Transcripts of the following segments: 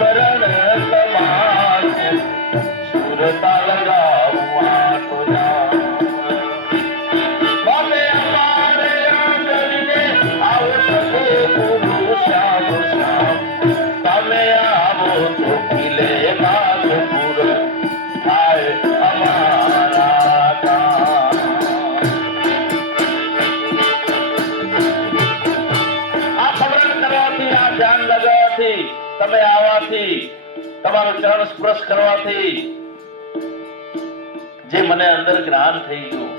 સ્મરણ તમારું સુરતા લગાવવા તો તમે અમારે આંગણે આવો સખે ગુરુ શ્યામ શ્યામ તમે આવો તો ખીલે માધપુર થાય અમારા કામ આ ખબર કરવાથી આ ધ્યાન લગાવવાથી તમે આવવાથી તમારો ચરણ સ્પર્શ કરવાથી જે મને અંદર જ્ઞાન થઈ ગયું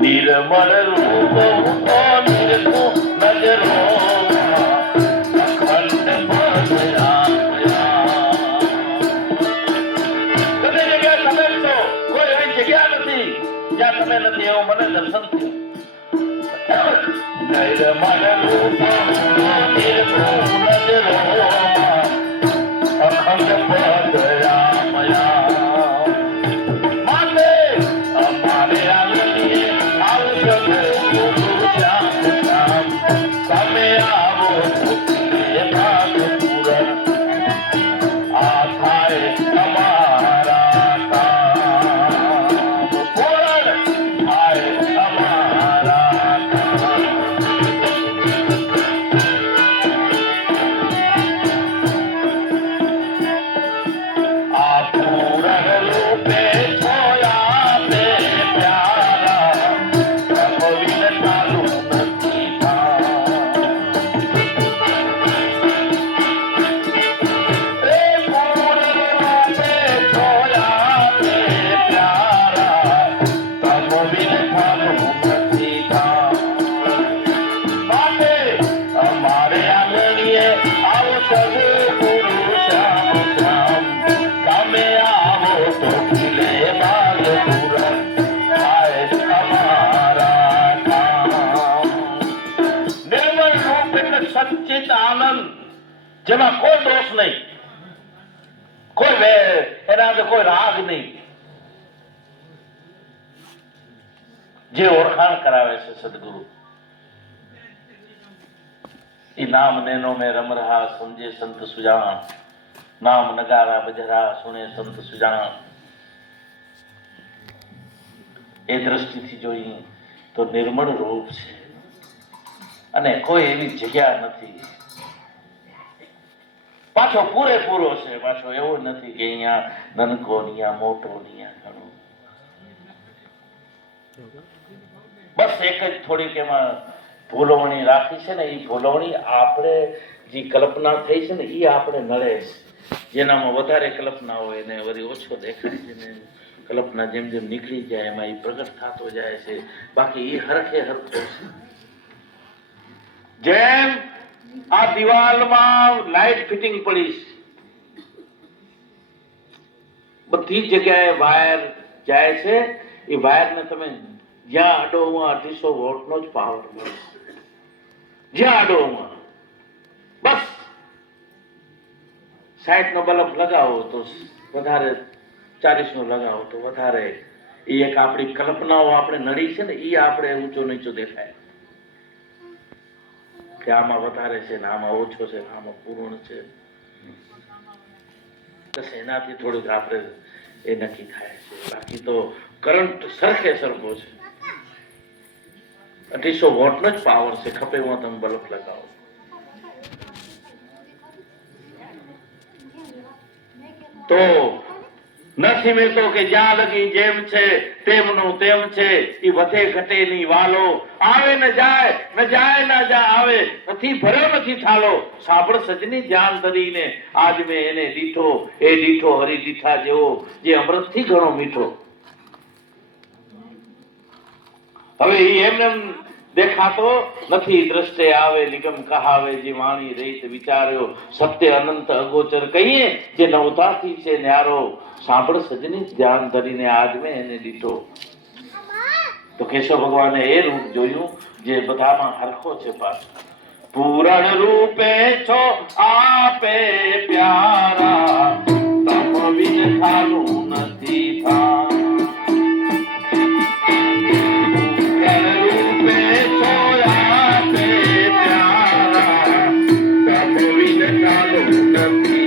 નિર્મળ રૂપ તો નિર્ગુણ નજરો અખંડ બધી જગ્યાએ તમે છો કોઈ એવી જગ્યા નથી જ્યાં તમે નથી એવું મને દર્શન થયું નિર્મળ રૂપ નિર્ગુણ નજરો અખંડ પદયામયા માતે અમારે આંગણીએ આવશો ગુરુ શ્યામ શ્યામ તમે આવો એ માધપુર આ થાય અમારા કામ પૂરણ થાય અમારા કામ આ પૂરણ રૂપે છોયા પે પ્યારા કવિને ચાલુ નથી એ પૂરણ રૂપે છોયા પે પ્યારા કવિને ચાલુ નથી માટે અમારે આંગણીએ આવો સગો ગુરુ શ્યામ શ્યામ તમે આવો તો ખીલે માધપુર થાય અમારા કામ નિર્મળ રૂપ એટલે સચ્ચિત આનંદ જેમાં કોઈ દોષ નહીં કોઈ એના અંદર કોઈ રાગ નહીં જે ઓળખાણ કરાવે છે સદગુરુ ई नाम नैनो में रम रहा समझे संत सुजान नाम नगारा बजरा सुने संत सुजान એ દ્રષ્ટિથી જોઈએ તો નિર્મળ રૂપ છે અને કોઈ એવી જગ્યા નથી પાછો પૂરેપૂરો છે પાછો એવો નથી કે અહીંયા નનકો અહીંયા મોટો અહીંયા ઘણો બસ એક જ થોડીક એમાં ભૂલવણી રાખી છે ને એ ભૂલવણી આપણે જે કલ્પના થઈ છે ને એ આપણે નડે છે જેનામાં વધારે કલ્પના હોય એને વળી ઓછો દેખાય છે ને કલ્પના જેમ જેમ નીકળી જાય એમાં એ પ્રગટ થતો જાય છે બાકી એ હરખે હરખો છે જેમ આ દિવાલમાં લાઈટ ફિટિંગ પડી છે બધી જગ્યાએ વાયર જાય છે એ વાયરને તમે જ્યાં અડોમાં 250 વોલ્ટનો જ પાવર મળે જ્યાં અડોમાં બસ 60 નો બલ્બ લગાવો તો વધારે 40 નો લગાવો તો વધારે એ એક આપણી કલ્પનાઓ આપણે નડી છે ને એ આપણે ઊંચો નીચો દેખાય કે આમાં વધારે છે ને આમાં ઓછો છે ને આમાં પૂર્ણ છે બસ એનાથી થોડુંક આપણે એ નક્કી થાય છે બાકી તો કરંટ સરખે સરખો છે 250 વોટનો જ પાવર છે ખપે એમાં તમે બલ્બ લગાવો તો નથી મેં તો કે જ્યાં લગી જેમ છે તેમનું તેમ છે એ વધે ઘટે ની વાલો આવે ન જાય ના આવે નથી ભર્યો નથી થાલો સાંભળ સજની ધ્યાન ધરીને આજ મેં એને દીઠો એ દીઠો હરી દીઠા જેવો જે અમૃતથી ઘણો મીઠો હવે એમને દેખાતો નથી દ્રષ્ટે આવે નિગમ કહાવે જે વાણી રહીત વિચાર્યો સત્ય અનંત અગોચર કહીએ જે નવતાથી છે ન્યારો સાંભળ સજની ધ્યાન ધરીને આજ મેં એને દીઠો તો કેશવ ભગવાને એ રૂપ જોયું જે બધામાં હરખો છે પાછો પૂરણ રૂપે છો આપે પ્યારા તમ વિન થાનું નથી થા પૂરણ રૂપે છો આપે પ્યારા તમ ગોવિંદ ચાલો નથી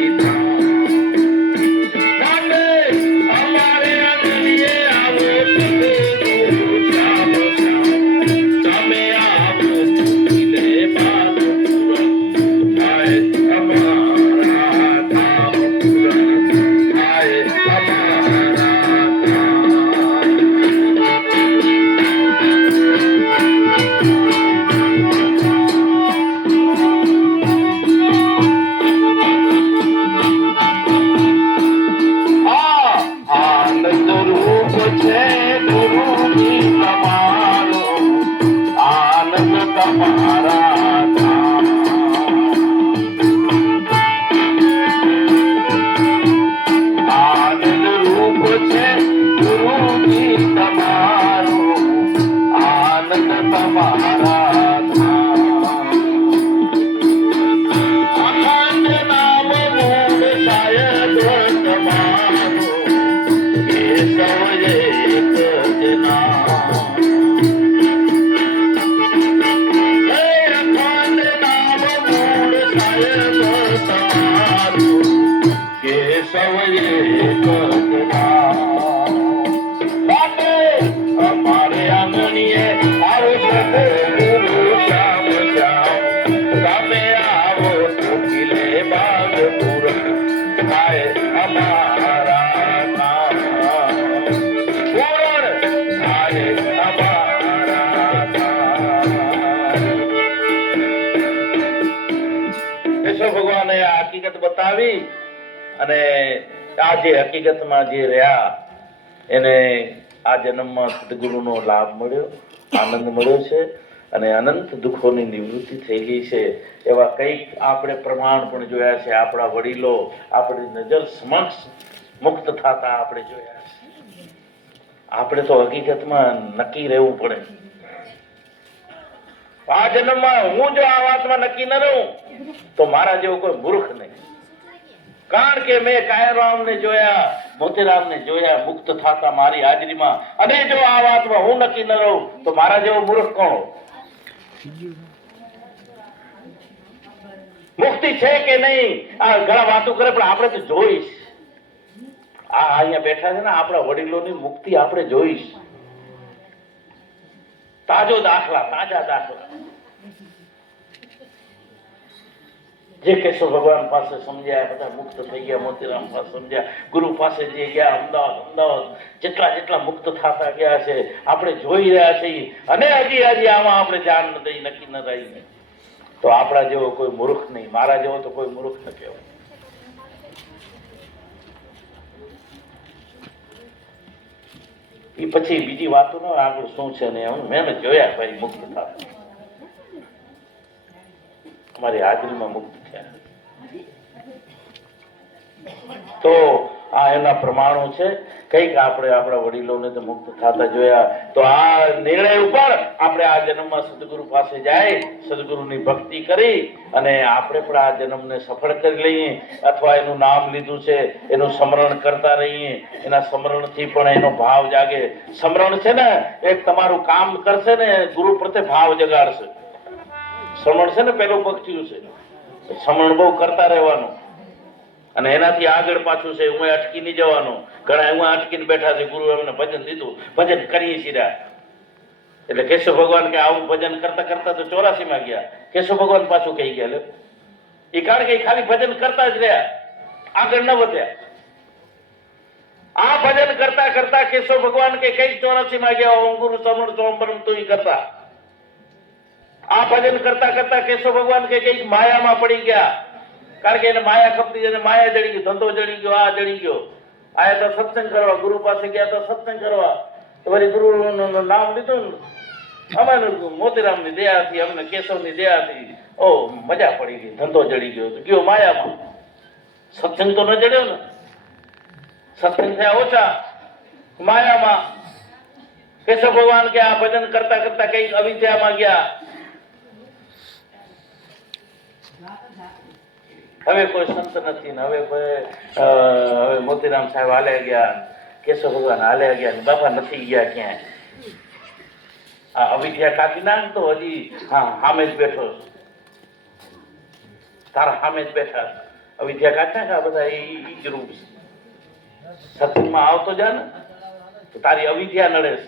ભગવાને આ હકીકત બતાવી અને આ જે હકીકતમાં જે રહ્યા એને આ જન્મમાં સદગુરુનો લાભ મળ્યો, આનંદ મળ્યો છે અને અનંત દુઃખોની નિવૃત્તિ થઈ ગઈ છે. એવા કંઈક આપણે પ્રમાણ પણ જોયા છે. આપણા વડીલો આપણી નજર સમક્ષ મુક્ત થતા આપણે જોયા છે. આપણે તો હકીકતમાં નક્કી રહેવું પડે. આ જન્મમાં હું જો આ વાતમાં નક્કી ન રહું તો મારા જેવો કોઈ મૂર્ખ નહીં. કારણ કે મેં કાયરામને જોયા, મોતીરામને જોયા મુક્ત થતા મારી હાજરીમાં, અને જો આ વાતમાં હું નક્કી ન રહું તો મારા જેવો મૂર્ખ કોણ? મુક્તિ છે કે નહીં આ ઘણા વાતો કરે, પણ આપણે તો જોઈશ. આ અહીંયા બેઠા છે ને આપણા વડીલોની મુક્તિ આપણે જોઈશ. તાજો દાખલા, તાજા દાખલા જે કેશવ ભગવાન પાસે સમજ્યા બધા મુક્ત થઈ ગયા, મોતીરામ પાસે સમજ્યા, ગુરુ પાસે જે ગયા, અમદાવાદ જેટલા મુક્ત થતા ગયા છે આપણે જોઈ રહ્યા છીએ. અને હજી આમાં આપણે જાણ ન દઈ, નક્કી ન રહી તો આપણા જેવો કોઈ મૂર્ખ નહીં, મારા જેવો તો કોઈ મૂર્ખ ન કહેવાય. એ પછી બીજી વાતો નો આગળ શું છે ને મેં જોયા ભાઈ મુક્ત થતા, અમારી હાજરીમાં મુક્ત થયા. તો આ એના પ્રમાણો છે. કઈક આપણે આપણા વડીલોને તો મુક્ત થતા જોયા. તો આ નિર્ણય ઉપર આપણે આ જન્મમાં સદગુરુ પાસે જાય, સદગુરુની ભક્તિ કરી અને આપણે પણ આ જન્મને સફળ કરી લઈએ. અથવા એનું નામ લીધું છે એનું સ્મરણ કરતા રહીએ, એના સ્મરણથી પણ એનો ભાવ જાગે. સ્મરણ છે ને એક તમારું કામ કરશે ને ગુરુ પ્રત્યે ભાવ જગાડશે. સ્મરણ છે ને પેલું પગથિયું છે. સ્મરણ બહુ કરતા રહેવાનું અને એનાથી આગળ પાછું છે હું અટકી નહીં જવાનું. ઘણા હું અટકીને બેઠા છે, ગુરુ એમને ભજન દીધું, ભજન કરીએ છીએ. એટલે કેશવ ભગવાન કે આવું ભજન કરતા કરતા તો 84 માં ગયા. કેશવ ભગવાન પાછું કહી ગયા એ કારણ કે ખાલી ભજન કરતા જ રહ્યા, આગળ ન વધ્યા. આ ભજન કરતા કરતા કેશવ ભગવાન કે કઈક 84 માં ગયા. ઓમ ગુરુ સમણ સોમ પરમ તું કરતા આ ભજન કરતા કરતા કેશવ ભગવાન કે કઈક માયામાં પડી ગયા. કારણ કે એને માયા ખપતી, એને માયા જડી ગઈ, ધંધો જડી ગયો, આ જડી ગયો. આયા તો સત્સંગ કરવા, ગુરુ પાસે ગયા તો સત્સંગ કરવા. તો વળી ગુરુનું નામ લીધું ને, અમારે મોતીરામની દયાથી, અમને કેશવની દયાથી ઓ મજા પડી ગઈ, ધંધો જડી ગયો તો ગયો માયામાં. સત્સંગ તો ન જડ્યો ને, સત્સંગ થયા ઓછા, માયામાં. કેશવ ભગવાન કે આ ભજન કરતા કરતા કઈક અવિદ્યામાં ગયા. હવે કોઈ સંત નથી ને હવે મોતીરામ સાહેબ હાલ્યા ગયા, કેશવ ભગવાન હાલ્યા ગયા, બાપા નથી ગયા ક્યાંય. આ અવિદ્યા કાપી નાખ તો હજી સામે જ બેઠો. તારા સામે જ બેઠા અવિદ્યા કાઢ્યા કે આ બધા ઈ જ રૂપ છે. સત્સંગમાં આવતો જા ને તો તારી અવિદ્યા નડે છે.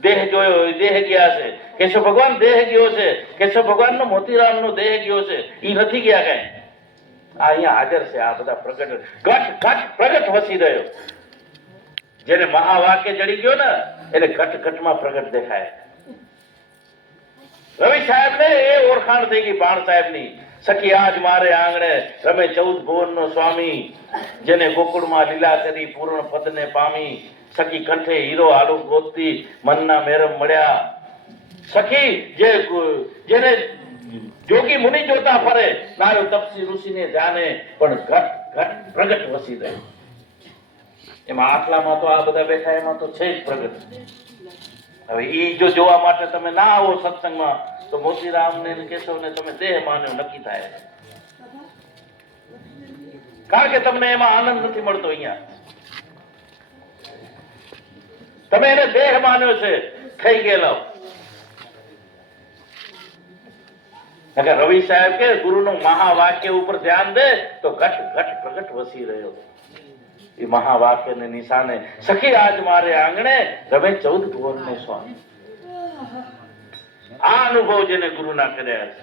દેહ જોયો દેહ ગયા છે. કેશવ ભગવાન દેહ ગયો છે. કેશવ ભગવાન નો મોતીરામ નો દેહ ગયો છે. ઈ નથી ગયા કઈ. આ અહીંયા હાજર છે. આ બધા પ્રગટ ઘટ ઘટ પ્રગટ વસી રહ્યો. જેને મહાવાક્ય જડી ગયો ને એને ઘટ ઘટમાં પ્રગટ દેખાય. રવિ સાહેબ ને એ ઓળખાણ થઈ ગઈ બાણ સાહેબ ની. સખી આજ મારે આંગણે રમે 14 ભુવન નો સ્વામી. જેને ગોકુળમાં લીલા કરી પૂર્ણ પદ ને પામી. સખી કંઠે હીરો આલુક ગોતતી મનના મેરમ મળ્યા. સખી જેને જોગી મુનિ જોતા ફરે નારો તપસી ઋષિને જાણે પણ ઘટ ઘટ પ્રગટ વસી રહ્યો. એમાં આટલામાં તો આ બધા બેઠા એમાં તો છે જ પ્રગટ. હવે ઈ જો જોવા માટે તમે ના આવો સત્સંગમાં તો મોતીરામ ને કેશવને તમે દેહ માન્યો નક્કી થાય. કારણ કે તમને એમાં આનંદ નથી મળતો. અહીંયા તમે એને દેહ માન્યો છે થઈ ગયેલો. રવિ સાહેબ કે ગુરુનું મહાવાક્ય ઉપર ધ્યાન દે તો ઘટ ઘટ પ્રગટ વસી રહ્યો. એ મહાવાક્યને નિશાને સખી આજ મારે આંગણે રમે 14 ભુવન નો સ્વામી. આ અનુભવ જેને ગુરુના કર્યા છે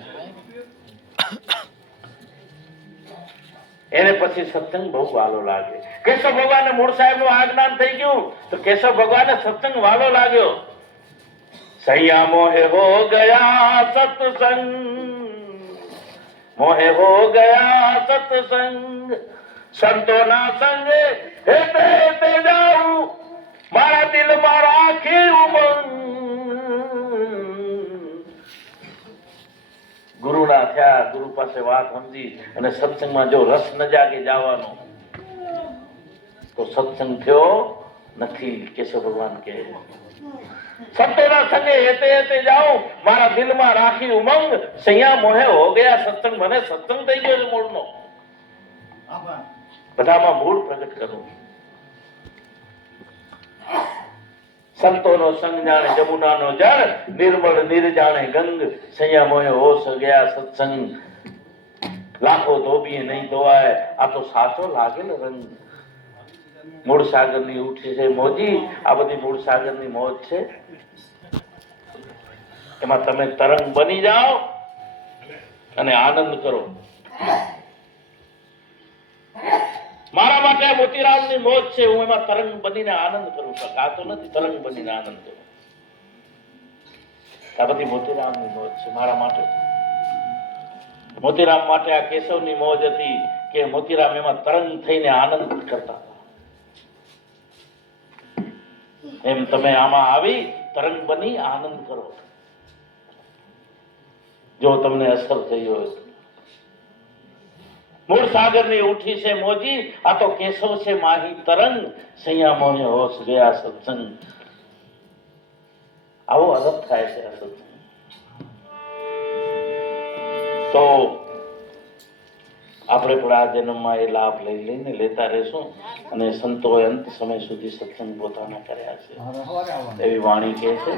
એને પછી સત્સંગ બહુ વાલો લાગે. કેશવ ભગવાન મૂળ સાહેબ નું આજ્ઞાન થઈ ગયું તો કેશવ ભગવાન સત્સંગ વાલો લાગ્યો. સૈયા મોહે હો ગયા સત્સંગ, મોહે હો ગયા સત્સંગ. સંતોના સંગે હેતે હેતે જાઉં મારા દિલમાં રાખી ઉમંગ. ગુરુના થયા, ગુરુ પાસે વાત સમજી અને સત્સંગમાં જો રસ ન જાગે જવાનો તો સત્સંગ થયો નથી. કેશવ ભગવાન કહે સંતોના સંગે હેતે હેતે જાઉં મારા દિલમાં રાખી ઉમંગ. સૈયા મોહે હો ગયા સત્સંગ. મને સત્સંગ થઈ ગયો છે મૂળનો. બધામાં મૂળ પ્રગટ કરું. સંતોનો સંગ જાણે જમુનાનો જળ, નિર્મળ નિર જાણે ગંગ. સૈયા મોહે હોશ ગયા સત્સંગ. લાખો ધોબીએ નહીં ધોવાય. આ તો સાચો લાગે ને રંગ. મૂળ સાગરની ઉઠી છે મોજી. આ બધી મૂળ સાગરની મોજ છે. એમાં તમે તરંગ બની જાઓ અને આનંદ કરો. મારા માટે મોતીરામની મોજ છે. હું એમાં તરંગ બનીને આનંદ કરું. આ તો નથી તરંગ બનીને આનંદ કરું. આ બધી મોતીરામની મોજ છે મારા માટે. મોતીરામ માટે આ કેશવની મોજ હતી કે મોતીરામ એમાં તરંગ થઈને આનંદ કરતા. એમ તમે આમાં આવી તરંગ બની આનંદ કરો. જો તમને અસર થઈ હોય. મૂળ સાગરની ઉઠી છે મોજી. આ તો કેશવ છે માહી તરંગ. સૈયા મોહે હોશ ગયા સત્સંગ. આવો અલગ થાય છે આ સત્સંગ. તો આપણે પણ આ જન્મમાં એ લાભ લઈ લઈને લેતા રહેશું. અને સંતોએ અંત સમય સુધી સત્સંગ પોતાના કર્યા છે એવી વાણી કહે છે.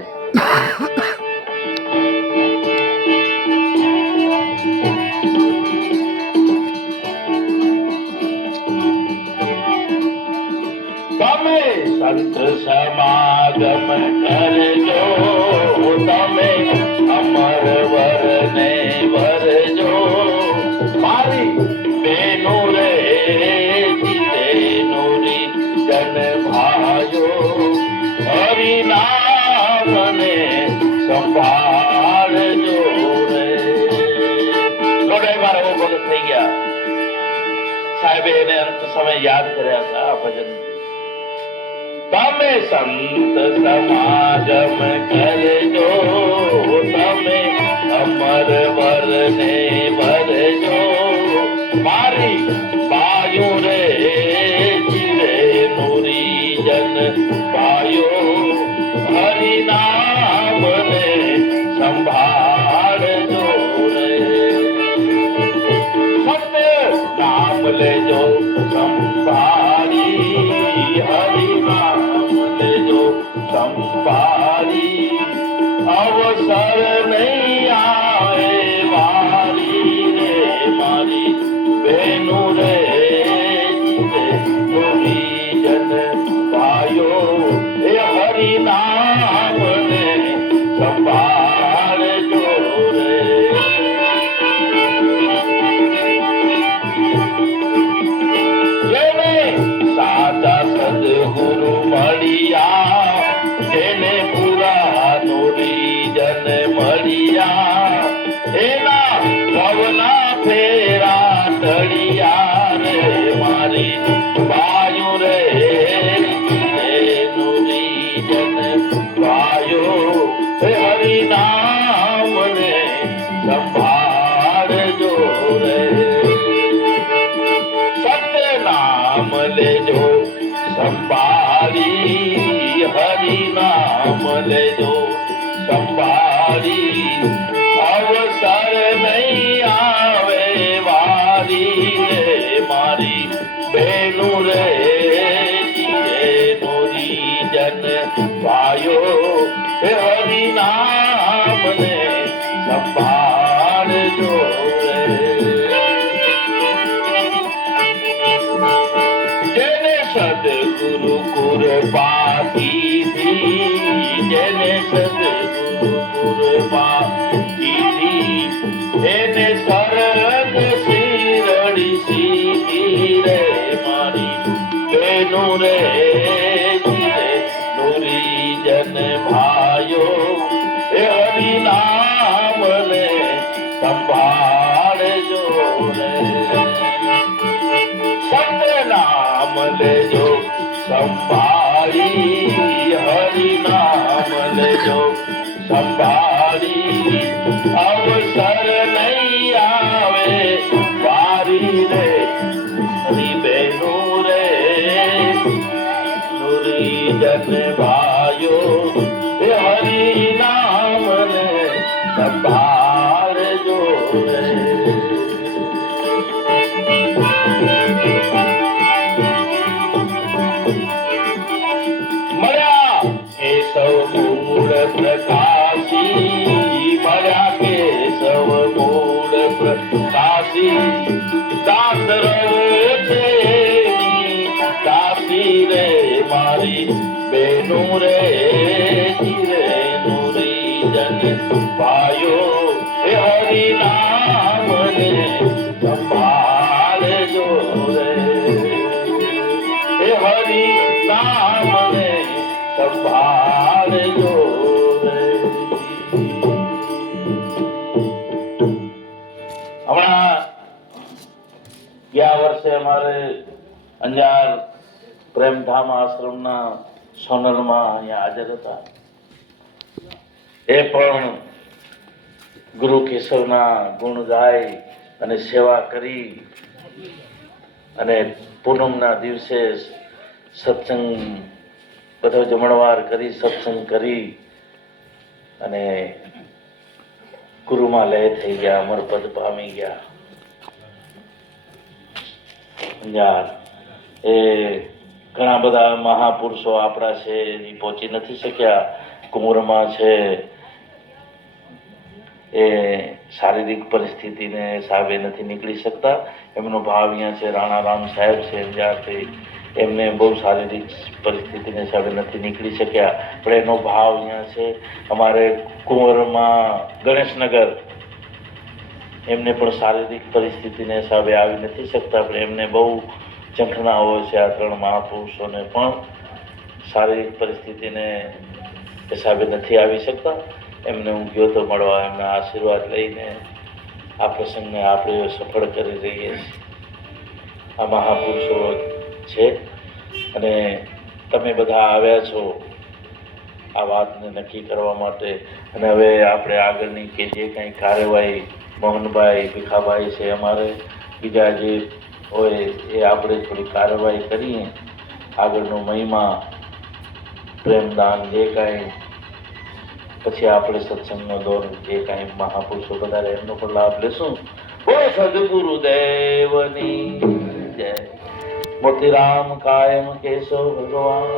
તમે સંત સમાગમ કરજો, તમે અમર વરને વરજો. મારી બેનો રે જીતેનુરી જન ભાયો. હરિનામને સંભાળજો રે. લોડાઈ મારા બહુ ભગત થઈ ગયા. સાહેબે એને અંત સમય યાદ કર્યા હતા આ ભજન. તમે સંત સમાગમ કરજો, તમે અમર વરને ભરજો. મારી બાયુ રે જીરે નુરી જન પાયો. હરિનામને સંભાળજો રે. સત્ય નામ લેજો સંભાળી. હરિનામ લેજો સંભાળી. અવસર નહીં આવે વારી રે મારી. બેનુ રે જન ભાઈઓ એ હરિ નામ ને સંભાળજો રે. જેને સાચા સદગુરુ મળ્યા, જેને પૂરા જન મળ્યા, એના ભવના ફેરા તળિયા રે મારી ભાઈઓ રે જન ભાઈઓ હરિ નામ ને સંભાળજો રે. સત્ય નામ લેજો સંભાળી, હરિ નામ લેજો સંભાળી, અવસર નહીં આવે વારી રે મારી બેનુ રે જન ભાઈઓ હરિ નામ ને સંભાળજો રે. જેને સદગુરુ કૃપા કીધી, જેને સદગુરુ કૃપા કીધી, એને સ્વર્ગ શિરડી સીધી રે મારી બેનુ રે નુરી જન ભાઈઓ હરિ નામ ને સંભાળજો રે. સત્ય નામ લેજો સંભાળી, હરિ નામ લેજો સંભાળી, અવસર નહીં આવે વારી રે હરિ બેનુ રે નુરી જન ભાઈઓ હરિ નામ ને સંભાળજો રે. કેશવ મૂળ પ્રકાશી, મળ્યા કેશવ મૂળ પ્રકાશી, દાસ છે દાસી રે મારી બેનુ રે નુરી જન ભાઈઓ હરિ નામ ને સંભાળજો રે. હરિ નામ ને સંભાળજો રે. હમણાં ગયા વર્ષે અમારે અંજાર પ્રેમધામ આશ્રમના સોનલમાં અહીંયા હાજર હતા. એ પણ ગુરુ કેશવના ગુણ ગાય અને સેવા કરી અને પૂનમના દિવસે સત્સંગ બધો જમણવાર કરી સત્સંગ કરી અને ગુરુમાં લય થઈ ગયા, અમરપદ પામી ગયા. એ ઘણા બધા મહાપુરુષો આપણા છે એ પહોંચી નથી શક્યા. કુંવરમાં છે એ શારીરિક પરિસ્થિતિને હિસાબે નથી નીકળી શકતા. એમનો ભાવ અહીંયા છે રાણારામ સાહેબ છે અંજારથી, એમને બહુ શારીરિક પરિસ્થિતિને હિસાબે નથી નીકળી શક્યા, પણ એનો ભાવ અહીંયા છે. અમારે કુંવરમાં ગણેશનગર એમને પણ શારીરિક પરિસ્થિતિને હિસાબે આવી નથી શકતા, પણ એમને બહુ ઝંખના હોય છે. આ ત્રણ મહાપુરુષોને પણ શારીરિક પરિસ્થિતિને હિસાબે નથી આવી શકતા. એમને હું ગયો તો મળવા, એમના આશીર્વાદ લઈને આ પ્રસંગને આપણે સફળ કરી રહીએ છીએ. આ મહાપુરુષો છે અને તમે બધા આવ્યા છો આ વાતને નક્કી કરવા માટે. અને હવે આપણે આગળની કે જે કંઈ કાર્યવાહી મોહનભાઈ ભીખાભાઈ છે, અમારે બીજા જે હોય એ આપણે થોડી કાર્યવાહી કરીએ. આગળનો મહિમા પ્રેમદાન જે કાંઈ પછી આપણે સત્સંગનો દોર જે કાંઈ મહાપુરુષો બધા એમનો પણ લાભ લેશું. બોલો સદગુરુદેવની જય. મોતીરામ કાયમ કેશવ ભગવાન.